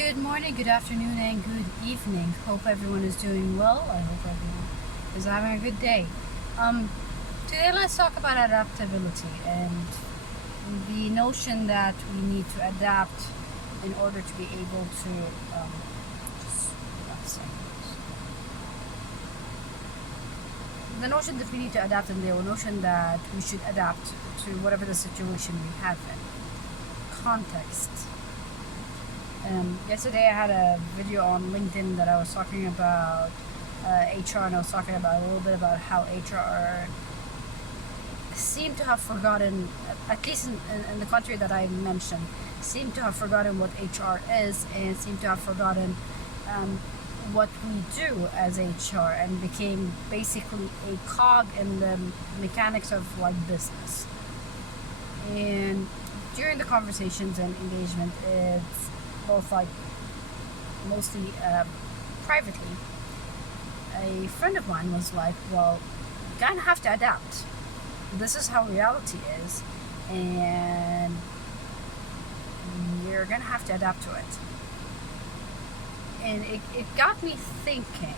Good morning, good afternoon, and good evening. Hope everyone is doing well. I hope everyone is having a good day. Um, Today, let's talk about adaptability and the notion that we need to adapt in order to be able to. Just one second. The notion that we need to adapt, and the notion that we should adapt to whatever the situation we have in context. Yesterday I had a video on LinkedIn that I was talking about HR, and I was talking about a little bit about how HR seem to have forgotten, at least in the country that I mentioned, seem to have forgotten what HR is, and seem to have forgotten what we do as HR, and became basically a cog in the mechanics of like business. And during the conversations and engagement, it's both like mostly privately, a friend of mine was like, well, you kind of have to adapt. This is how reality is, and you're gonna have to adapt to it. And it got me thinking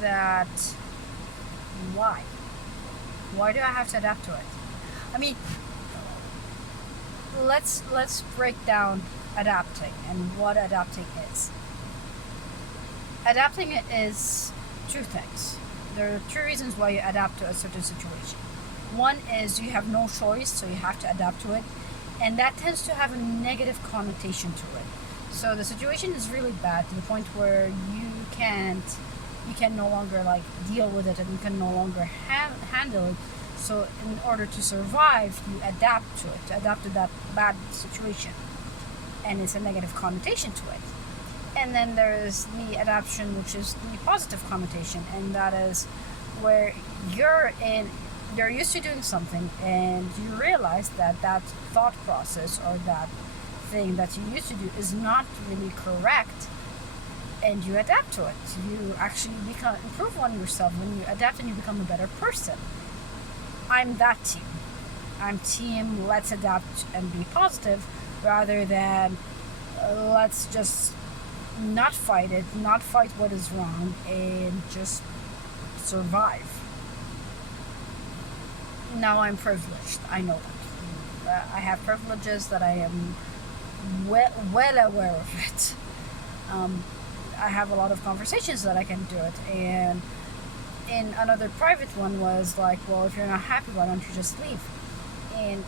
that why do I have to adapt to it? I mean, let's break down adapting and what adapting is. Adapting is two things. There are two reasons why you adapt to a certain situation. One is you have no choice, so you have to adapt to it, and that tends to have a negative connotation to it. So the situation is really bad to the point where you can no longer like deal with it, and you can no longer handle it. So in order to survive, you adapt to it, to adapt to that bad situation, and it's a negative connotation to it. And then there's the adaptation, which is the positive connotation, and that is where you're used to doing something, and you realize that thought process or that thing that you used to do is not really correct, and you adapt to it. You actually improve on yourself when you adapt, and you become a better person. I'm that team. I'm team let's adapt and be positive, rather than let's just not fight it, not fight what is wrong, and just survive. Now I'm privileged. I know that. I have privileges that I am well aware of it. I have a lot of conversations that I can do it, and in another private one was like, well, if you're not happy, why don't you just leave? And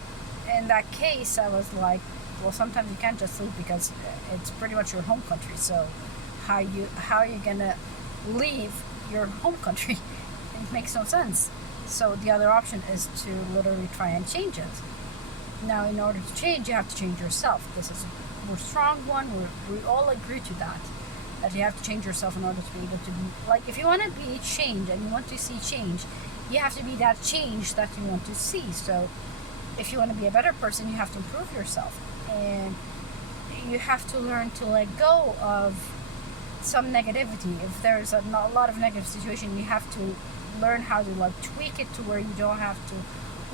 in that case, I was like, well, sometimes you can't just leave because it's pretty much your home country. So how are you gonna leave your home country? It makes no sense. So the other option is to literally try and change it. Now, in order to change, you have to change yourself. This is a more strong one. We all agree to that you have to change yourself in order to be able to be, like, if you want to be changed and you want to see change, you have to be that change that you want to see. So if you want to be a better person, you have to improve yourself, and you have to learn to let go of some negativity. If there's a lot of negative situation, you have to learn how to like tweak it to where you don't have to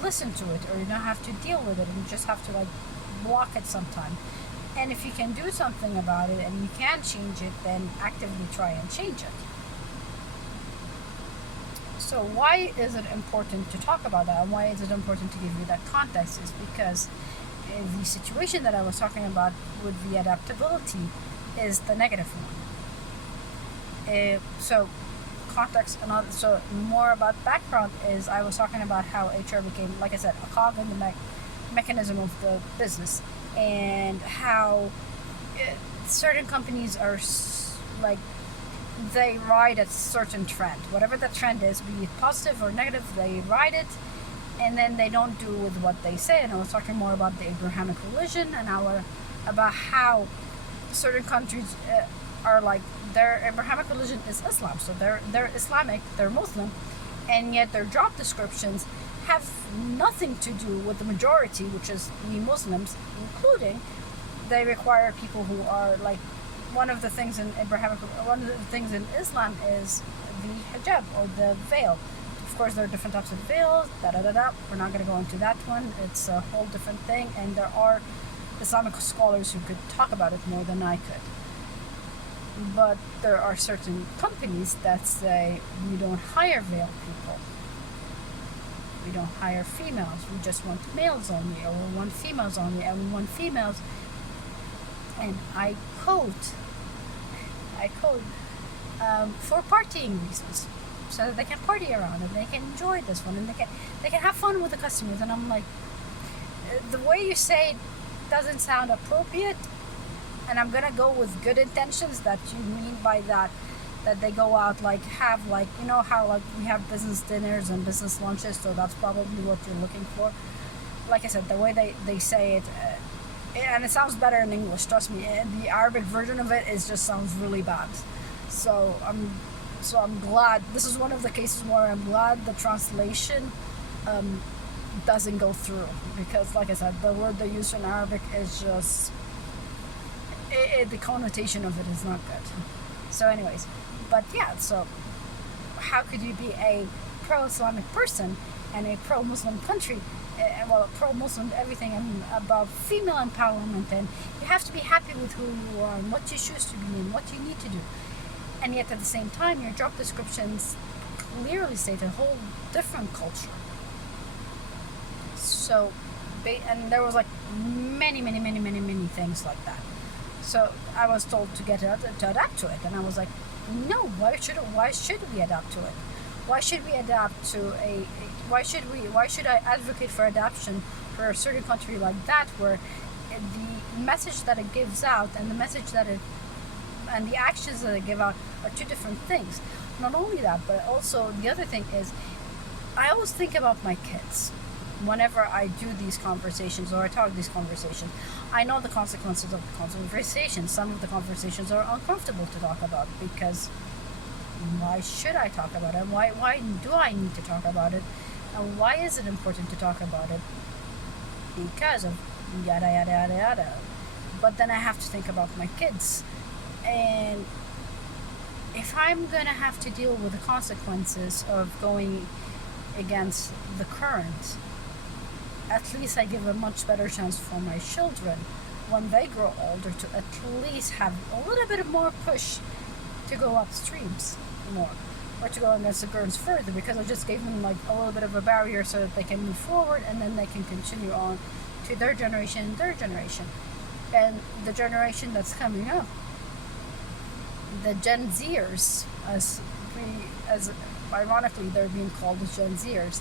listen to it, or you don't have to deal with it, and you just have to like block it sometime. And if you can do something about it and you can change it, then actively try and change it. So why is it important to talk about that, and why is it important to give you that context, is because the situation that I was talking about with the adaptability is the negative one. So context, so more about background is I was talking about how HR became, like I said, a cog in the mechanism of the business, and how certain companies are like, they ride a certain trend, whatever the trend is, be it positive or negative, they ride it, and then they don't do with what they say. And I was talking more about the Abrahamic religion, and about how certain countries are like, their Abrahamic religion is Islam, so they're Islamic, they're Muslim, and yet their job descriptions have nothing to do with the majority, which is the Muslims, including they require people who are like, one of the things in Islam is the hijab, or the veil. Of course, there are different types of veils. We're not going to go into that one. It's a whole different thing, and there are Islamic scholars who could talk about it more than I could. But there are certain companies that say we don't hire male people, we don't hire females, we just want males only, or we want females only, and we want females, and I quote, for partying reasons, so that they can party around and they can enjoy this one, and they can have fun with the customers. And I'm like, the way you say it doesn't sound appropriate, and I'm gonna go with good intentions that you mean by that they go out, like have, like, you know how like we have business dinners and business lunches, so that's probably what you're looking for. Like I said, the way they say it, and it sounds better in English, trust me. The Arabic version of it just sounds really bad. So I'm glad, this is one of the cases where I'm glad the translation doesn't go through, because like I said, the word they use in Arabic is just the connotation of it is not good. So anyways, but yeah, so how could you be a pro-Islamic person and a pro-Muslim country, well, pro-Muslim everything, and about female empowerment, and you have to be happy with who you are and what you choose to be and what you need to do, and yet at the same time your job descriptions clearly state a whole different culture. So, and there was like many things like that. So I was told to adapt to it, and I was like, no, why should we adapt to it? Why should we adapt to why should I advocate for adaptation for a certain country like that, where the message that it gives out and the actions that it give out are two different things. Not only that, but also the other thing is, I always think about my kids whenever I do these conversations or I talk these conversations. I know the consequences of the conversation. Some of the conversations are uncomfortable to talk about, because why should I talk about it? Why do I need to talk about it? And why is it important to talk about it? Because of yada yada yada yada. But then I have to think about my kids. And if I'm gonna have to deal with the consequences of going against the current, at least I give a much better chance for my children when they grow older to at least have a little bit more push to go upstreams more, or to go against the currents further, because I just gave them like a little bit of a barrier so that they can move forward, and then they can continue on to their generation, and the generation that's coming up, the Gen Zers, as ironically they're being called the Gen Zers.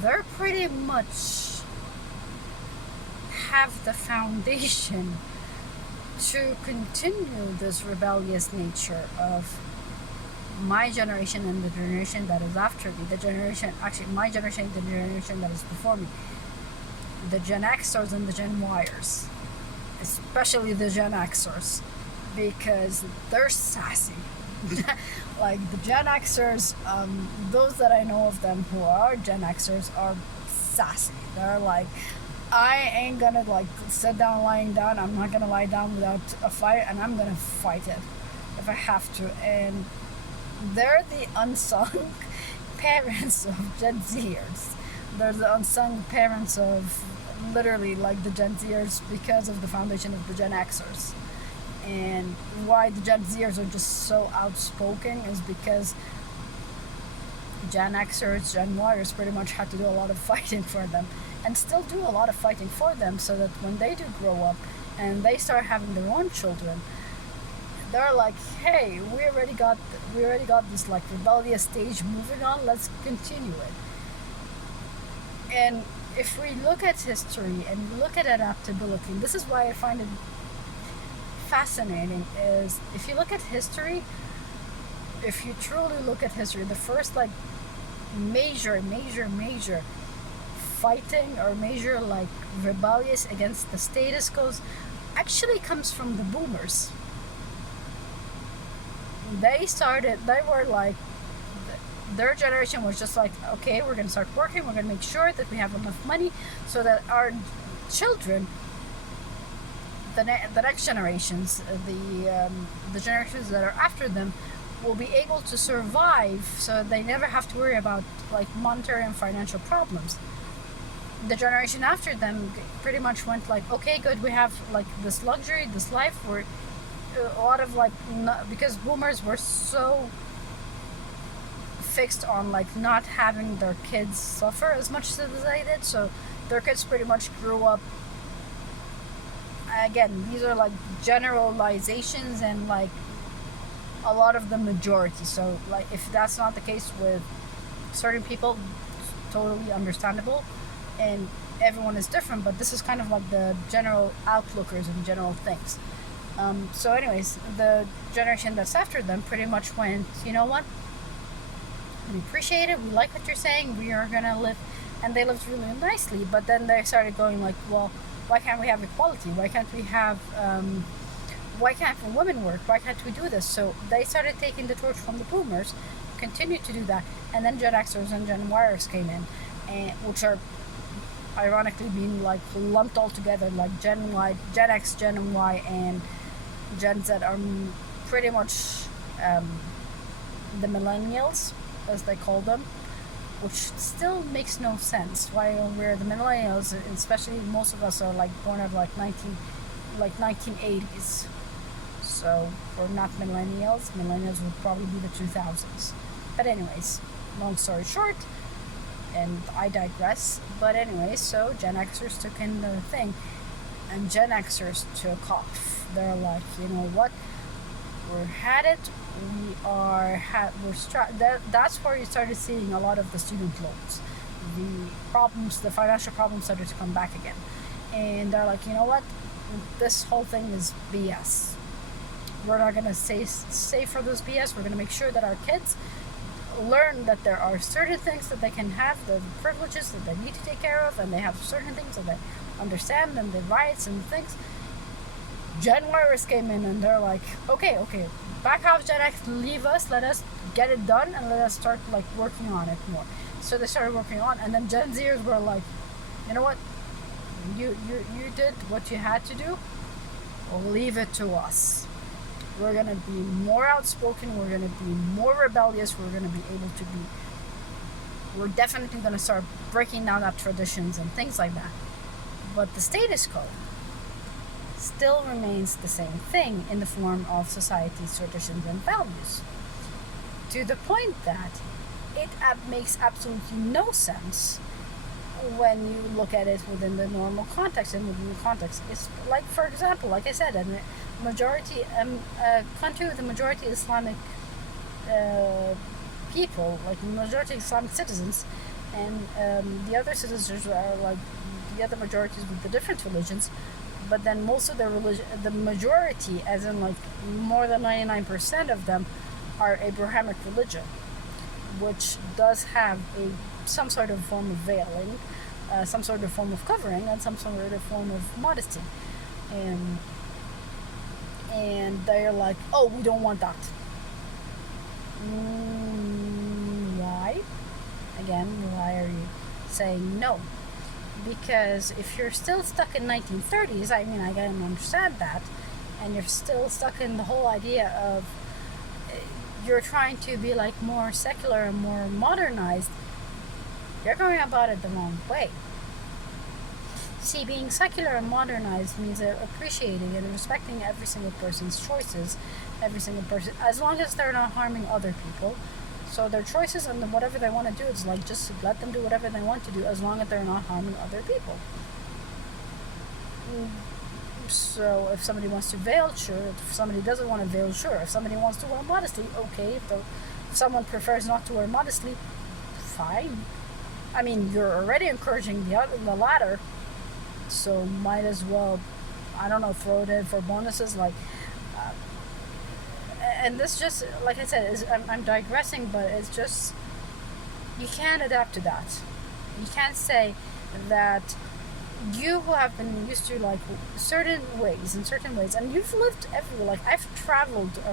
They're pretty much have the foundation to continue this rebellious nature of my generation and the generation that is after me. My generation, the generation that is before me. The Gen Xers and the Gen Yers. Especially the Gen Xers, because they're sassy. Like the Gen Xers, those that I know of them who are Gen Xers are sassy. They're like, I ain't gonna like sit down lying down. I'm not gonna lie down without a fight, and I'm gonna fight it if I have to. And they're the unsung parents of Gen Zers. They're the unsung parents of literally like the Gen Zers, because of the foundation of the Gen Xers. And why the Gen Zers are just so outspoken is because Gen Xers, Gen Yers pretty much had to do a lot of fighting for them, and still do a lot of fighting for them, so that when they do grow up and they start having their own children, they're like, hey, we already got this like rebellious stage moving on, let's continue it. And if we look at history and look at adaptability, this is why I find it fascinating, is if you look at history, if you truly look at history, the first like major fighting, or major like rebellious against the status quo, actually comes from the boomers. They were like, their generation was just like, okay, we're going to start working, we're going to make sure that we have enough money so that our children, the next generations, the generations that are after them, will be able to survive, so they never have to worry about like monetary and financial problems. The generation after them pretty much went like, okay, good, we have like this luxury, this life, a lot of like not, because boomers were so fixed on like not having their kids suffer as much as they did, so their kids pretty much grew up. Again, these are like generalizations and like a lot of the majority. So like if that's not the case with certain people, totally understandable, and everyone is different, but this is kind of like the general outlookers and general things. So anyways, the generation that's after them pretty much went, you know what, we appreciate it, we like what you're saying, we are gonna live, and they lived really nicely. But then they started going like, well, why can't we have equality, why can't we have why can't women work, why can't we do this? So they started taking the torch from the boomers, continued to do that, and then Gen Xers and Gen Yers came in, and which are ironically being like lumped all together, like Gen Y, Gen X, Gen Y, and Gen Z are pretty much the millennials, as they call them, which still makes no sense. Why we're the millennials, especially most of us are like born of like 1980s. So we're not millennials. Millennials would probably be the 2000s. But anyways, long story short, and I digress. But anyway, so Gen Xers took in the thing, and Gen Xers took off. They're like, you know what? We're had it. That's where you started seeing a lot of the student loans, the problems, the financial problems started to come back again, and they're like, you know what? This whole thing is BS. We're not gonna say for those BS. We're gonna make sure that our kids learn that there are certain things that they can have, the privileges that they need to take care of, and they have certain things that they understand, and the rights and things. Gen Yers came in and they're like, okay, back off Gen X, leave us, let us get it done, and let us start like working on it more. So they started working on, and then Gen Zers were like, you know what, you did what you had to do, leave it to us. We're gonna be more outspoken, we're gonna be more rebellious, we're definitely gonna start breaking down our traditions and things like that. But the status quo still remains the same thing in the form of society's traditions and values, to the point that it makes absolutely no sense when you look at it within the normal context. And within the context, it's like, for example, like I said, a country with a majority Islamic people, like majority Islamic citizens, and the other citizens are like the other majorities with the different religions. But then most of the majority, as in like more than 99% of them, are Abrahamic religion, which does have some sort of form of veiling, some sort of form of covering, and some sort of form of modesty. And they're like, oh, we don't want that. Why? Again, why are you saying no? Because if you're still stuck in 1930s, I mean, I can understand that, and you're still stuck in the whole idea of you're trying to be like more secular and more modernized, you're going about it the wrong way. See, being secular and modernized means appreciating and respecting every single person's choices, every single person, as long as they're not harming other people. So their choices and whatever they want to do, it's like just let them do whatever they want to do as long as they're not harming other people. So if somebody wants to veil, sure. If somebody doesn't want to veil, sure. If somebody wants to wear modesty, okay. If someone prefers not to wear modesty, fine. I mean, you're already encouraging the latter, so might as well, I don't know, throw it in for bonuses, like. And this just, like I said, I'm digressing, but it's just, you can't adapt to that. You can't say that you who have been used to like certain ways, and you've lived everywhere. Like I've traveled a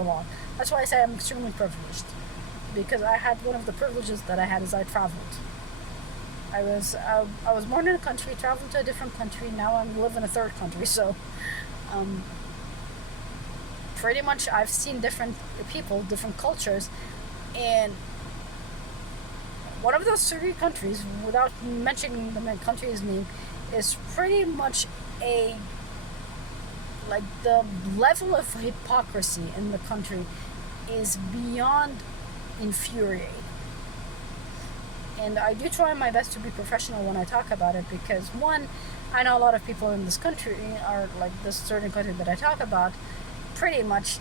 lot. That's why I say I'm extremely privileged, because I had one of the privileges that I had is I traveled. I was born in a country, traveled to a different country. Now I live in a third country, so. Pretty much I've seen different people, different cultures, and one of those three countries, without mentioning the country's name, is pretty much like the level of hypocrisy in the country is beyond infuriating. And I do try my best to be professional when I talk about it, because one, I know a lot of people in this country, are like this certain country that I talk about, pretty much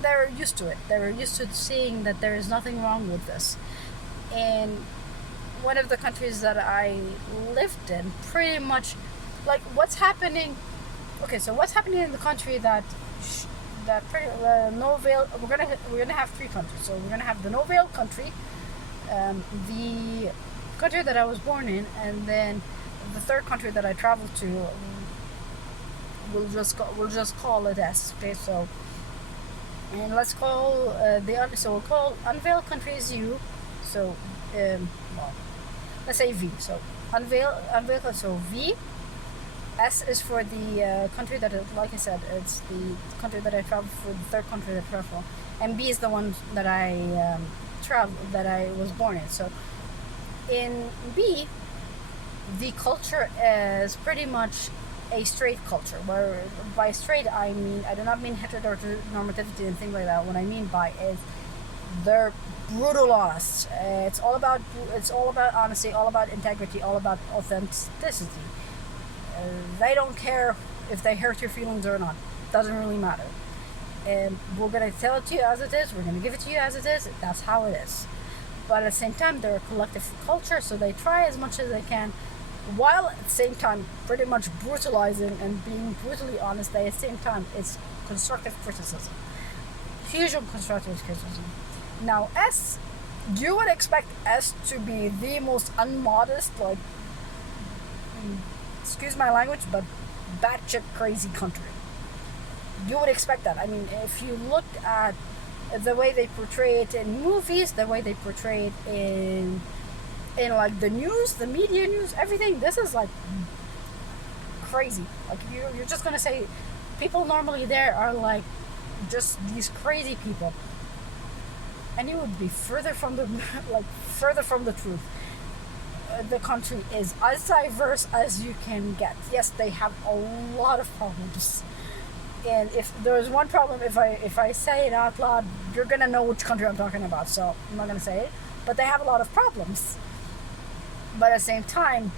they're used to it. They're used to seeing that there is nothing wrong with this. And one of the countries that I lived in, pretty much, like what's happening. Okay, so what's happening in the country that pretty no veil. We're gonna have three countries. So we're gonna have the no veil country, the country that I was born in, and then the third country that I traveled to. We'll just call it S. Okay, so and let's call we'll call unveiled country is U. So well, let's say V. So unveil. So V. S is for the country that, like I said, it's the country that I traveled for, the third country that I traveled for, and B is the one that I that I was born in. So in B, the culture is pretty much a straight culture. Where by straight I do not mean heteronormativity and things like that. What I mean by is they're brutal honest. It's all about honesty, all about integrity, all about authenticity. They don't care if they hurt your feelings or not. Doesn't really matter. And we're gonna tell it to you as it is. We're gonna give it to you as it is. That's how it is. But at the same time, they're a collective culture, so they try as much as they can, while at the same time pretty much brutalizing and being brutally honest. At the same time, it's constructive criticism. Huge on constructive criticism. Now, S, you would expect S to be the most unmodest, like, excuse my language, but batshit crazy country. You would expect that. I mean, if you looked at the way they portray it in movies, the way they portray it in like the news, the media news, everything, this is like crazy. Like you're just gonna say people normally there are like just these crazy people, and you would be further from the further from the truth. The country is as diverse as you can get. Yes, they have a lot of problems, and if there's one problem, if I say it out loud, you're gonna know which country I'm talking about. So I'm not gonna say it, but they have a lot of problems. But at the same time,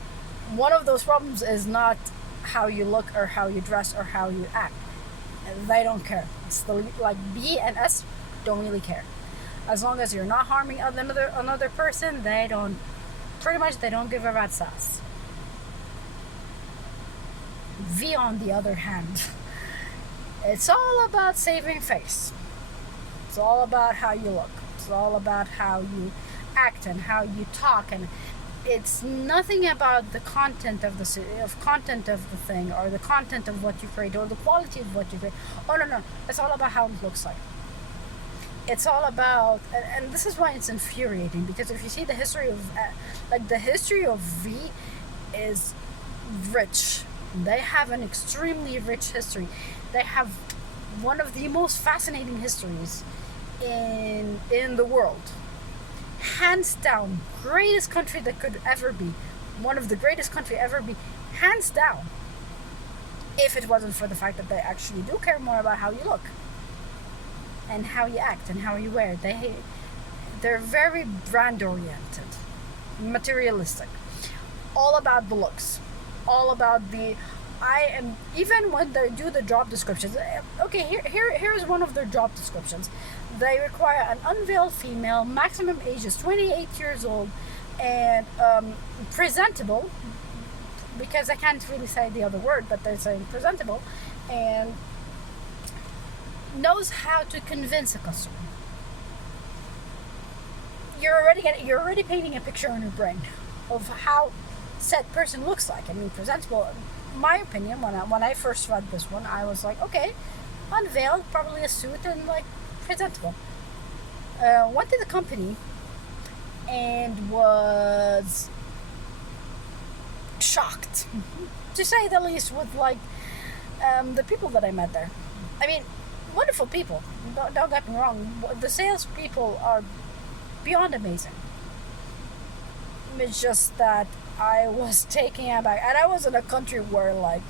one of those problems is not how you look or how you dress or how you act. They don't care. It's like B and S don't really care. As long as you're not harming another person, they don't give a rat's ass. V, on the other hand, it's all about saving face. It's all about how you look. It's all about how you act and how you talk, and it's nothing about the content of the thing, or the content of what you create, or the quality of what you create. Oh no, it's all about how it looks like. It's all about, and this is why it's infuriating, because if you see the history of the history of V is rich. They have an extremely rich history. They have one of the most fascinating histories in the world. Hands down, greatest country that could ever be. One of the greatest country ever be. Hands down. If it wasn't for the fact that they actually do care more about how you look, and how you act, and how you wear. They're very brand oriented, materialistic, all about the looks, all about the. Even when they do the job descriptions. Okay, here's one of their job descriptions. They require an unveiled female, maximum age is 28 years old, and presentable, because I can't really say the other word, but they're saying presentable, and knows how to convince a customer. You're already painting a picture in your brain of how said person looks like. I mean, presentable. In my opinion, when I first read this one, I was like, okay, unveiled, probably a suit, and like presentable. Went to the company and was shocked, to say the least, with like the people that I met there. I mean, wonderful people. Don't get me wrong. The salespeople are beyond amazing. It's just that I was taken aback, and I was in a country where like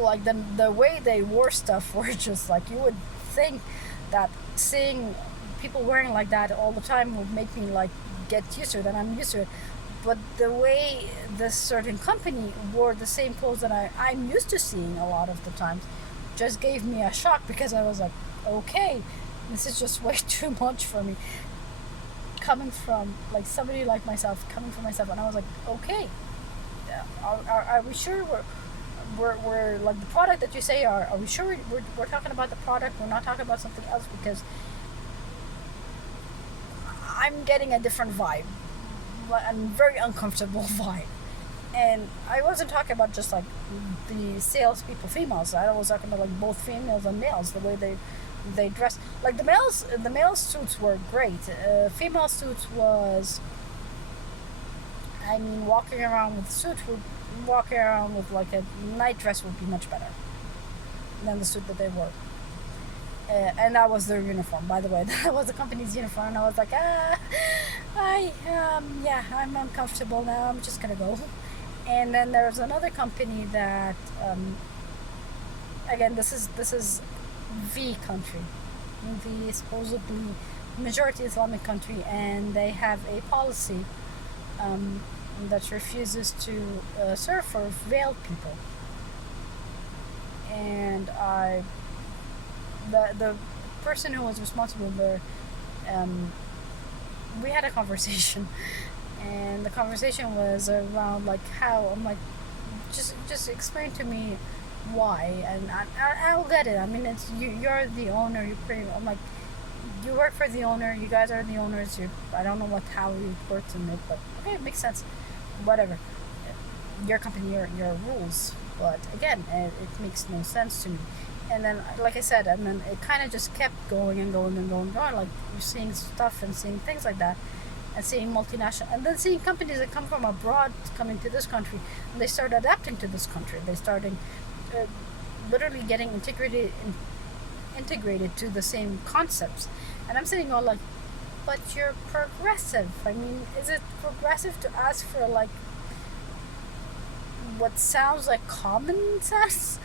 like the way they wore stuff were just like, you would think that seeing people wearing like that all the time would make me like get used to it, and I'm used to it. But the way this certain company wore the same clothes that I'm used to seeing a lot of the times just gave me a shock, because I was like, okay, this is just way too much for me. Coming from like somebody like myself, and I was like, okay, are we sure we're like the product that you say are we sure we're talking about the product, we're not talking about something else? Because I'm getting a different vibe, a very uncomfortable vibe. And I wasn't talking about just like the salespeople, females. I was talking about like both females and males, the way they dress. Like the male suits were great. Female suits was, I mean, walking around with walking around with like a night dress would be much better than the suit that they wore. And that was their uniform, by the way. That was the company's uniform, and I was like, yeah, I'm uncomfortable now. I'm just gonna go. And then there was another company that, again, this is V country, the supposedly majority Islamic country, and they have a policy that refuses to serve for veiled people. And the person who was responsible there, we had a conversation, and the conversation was around like how I'm like, just explain to me why, and I'll get it. I mean, it's you're the owner. I'm like, you work for the owner. You guys are the owners. I don't know how it works in it, but okay, it makes sense. Whatever, your company, your rules. But again, it makes no sense to me. And then, like I said, and then it kind of just kept going and going and going and going. Like, you're seeing stuff and seeing things like that, and seeing multinational, and then seeing companies that come from abroad coming to this country, and they start adapting to this country. They starting literally getting integrated to the same concepts. And I'm sitting all like, but you're progressive. I mean, is it progressive to ask for like what sounds like common sense?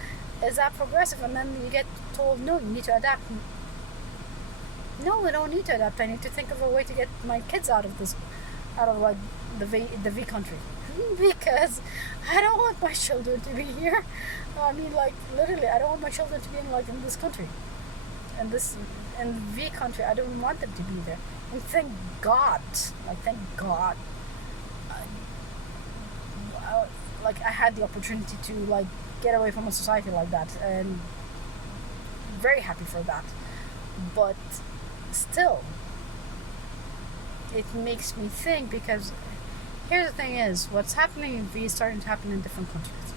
Is that progressive? And then you get told, no, you need to adapt. No, I don't need to adapt. I need to think of a way to get my kids out of like the V country, because I don't want my children to be here. I mean, like literally, I don't want my children to be in this country, and V country. I don't want them to be there. And thank God, like I had the opportunity to like get away from a society like that, and very happy for that. But still, it makes me think, because here's the thing is, what's happening in V is starting to happen in different countries.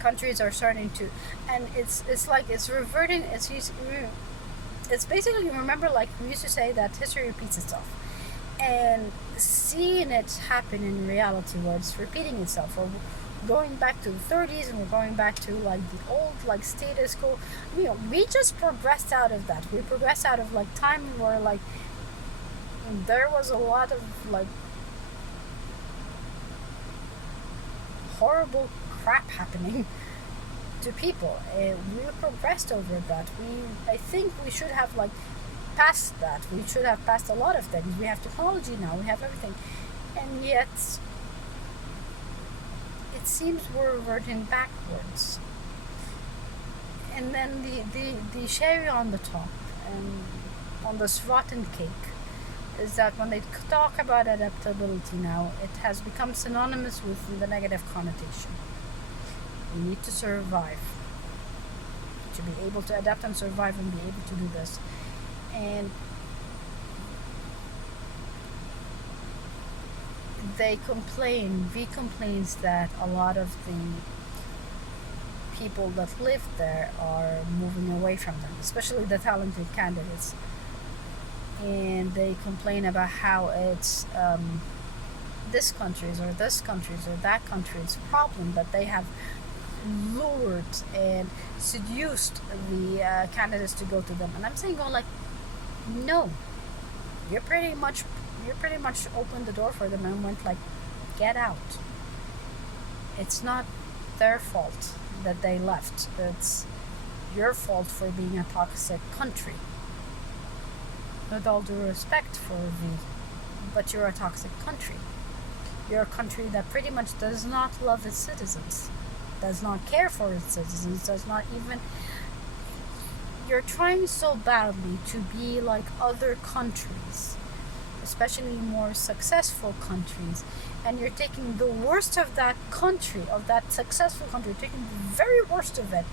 Countries are starting to, and it's like it's reverting. It's basically, remember, like we used to say that history repeats itself, and seeing it happen in reality where it's repeating itself, or going back to the 30s, and we're going back to like the old like status quo. We just progressed out of that. We progressed out of like time where like there was a lot of like horrible crap happening to people. We progressed over that. I think we should have like passed that. We should have passed a lot of things. We have technology now. We have everything, and yet it seems we're reverting backwards. And then the cherry on the top, and on this rotten cake, is that when they talk about adaptability now, it has become synonymous with the negative connotation. We need to survive, to be able to adapt and survive and be able to do this. And V complains that a lot of the people that live there are moving away from them, especially the talented candidates. And they complain about how it's this country's or that country's problem, that they have lured and seduced the candidates to go to them. And I'm saying, no, you're pretty much opened the door for them and went like, get out. It's not their fault that they left. It's your fault for being a toxic country. With all due respect for V, but you're a toxic country. You're a country that pretty much does not love its citizens, does not care for its citizens, does not even... You're trying so badly to be like other countries, especially more successful countries, and you're taking the worst of that country, of that successful country, taking the very worst of it,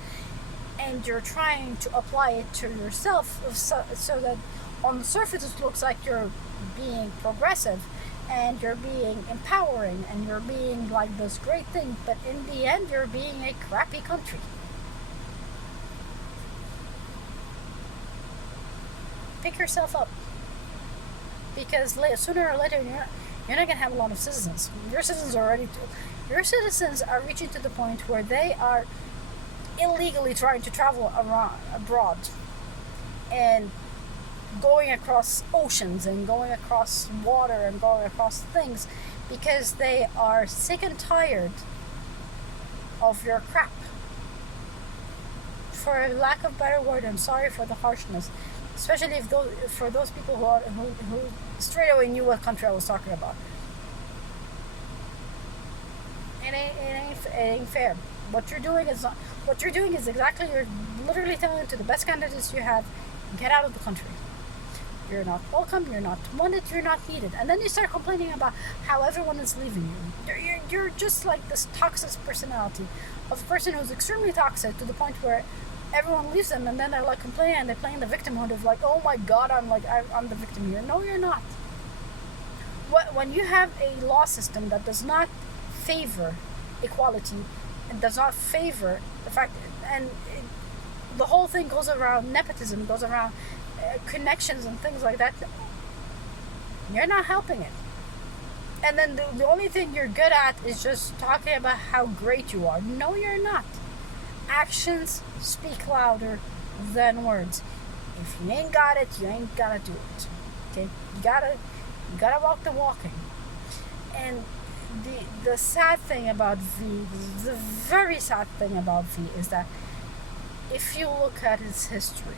and you're trying to apply it to yourself so that on the surface it looks like you're being progressive and you're being empowering and you're being like this great thing, but in the end you're being a crappy country. Pick yourself up, because sooner or later you're not going to have a lot of citizens. Your citizens are reaching to the point where they are illegally trying to travel abroad and going across oceans and going across water and going across things because they are sick and tired of your crap. For lack of better word, I'm sorry for the harshness, especially for those people who straight away knew what country I was talking about. It ain't fair. What you're doing is exactly, you're literally telling to the best candidates you have, get out of the country. You're not welcome, you're not wanted, you're not needed. And then you start complaining about how everyone is leaving you. You're just like this toxic personality of a person who's extremely toxic to the point where everyone leaves them, and then they're like complaining and they're playing the victimhood of like, oh my god, I'm the victim here. No, you're not. When you have a law system that does not favor equality and does not favor the fact, and the whole thing goes around nepotism, goes around connections and things like that, you're not helping it. And then the only thing you're good at is just talking about how great you are. No, you're not. Actions speak louder than words. If you ain't got it, you ain't gotta do it. Okay? You gotta walk the walking. And the sad thing about V, the very sad thing about V is that if you look at its history,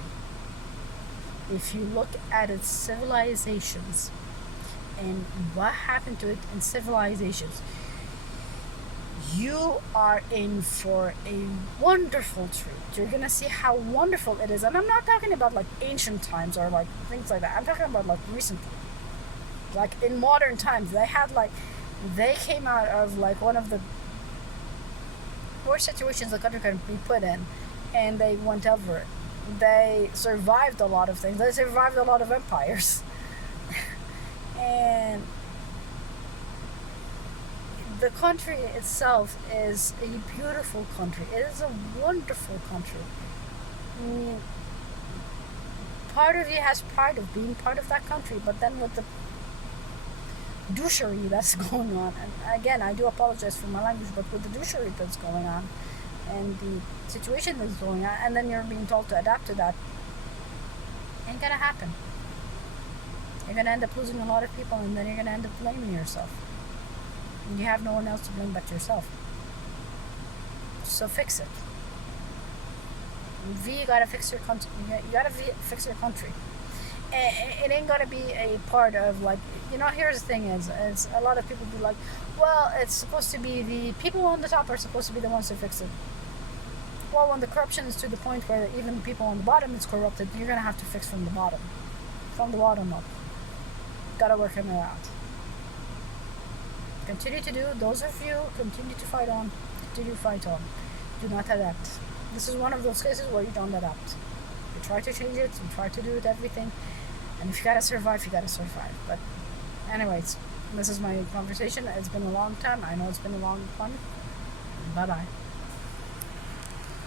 if you look at its civilizations and what happened to it in civilizations, you are in for a wonderful treat. You're gonna see how wonderful it is. And I'm not talking about like ancient times or like things like that. I'm talking about like recently. Like in modern times, they came out of like one of the worst situations the country can be put in, and they went over it. They survived a lot of things. They survived a lot of empires. And the country itself is a beautiful country. It is a wonderful country. I mean, part of you has pride of being part of that country, but then with the douchery that's going on, and again, I do apologize for my language, but with the douchery that's going on and the situation that's going on, and then you're being told to adapt to that, ain't gonna happen. You're gonna end up losing a lot of people, and then you're gonna end up blaming yourself. And you have no one else to blame but yourself. So fix it. V, you gotta fix your country. You gotta fix your country. It ain't gonna be a part of like, here's the thing is a lot of people be like, well, it's supposed to be the people on the top are supposed to be the ones to fix it. Well, when the corruption is to the point where even the people on the bottom is corrupted, you're gonna have to fix from the bottom up. Gotta work it out. Continue to do, those of you, continue to fight on. Do not adapt. This is one of those cases where you don't adapt. You try to change it, you try to do it, everything, and if you gotta survive, you gotta survive. But anyways, this is my conversation. It's been a long time. I know it's been a long one. Bye-bye.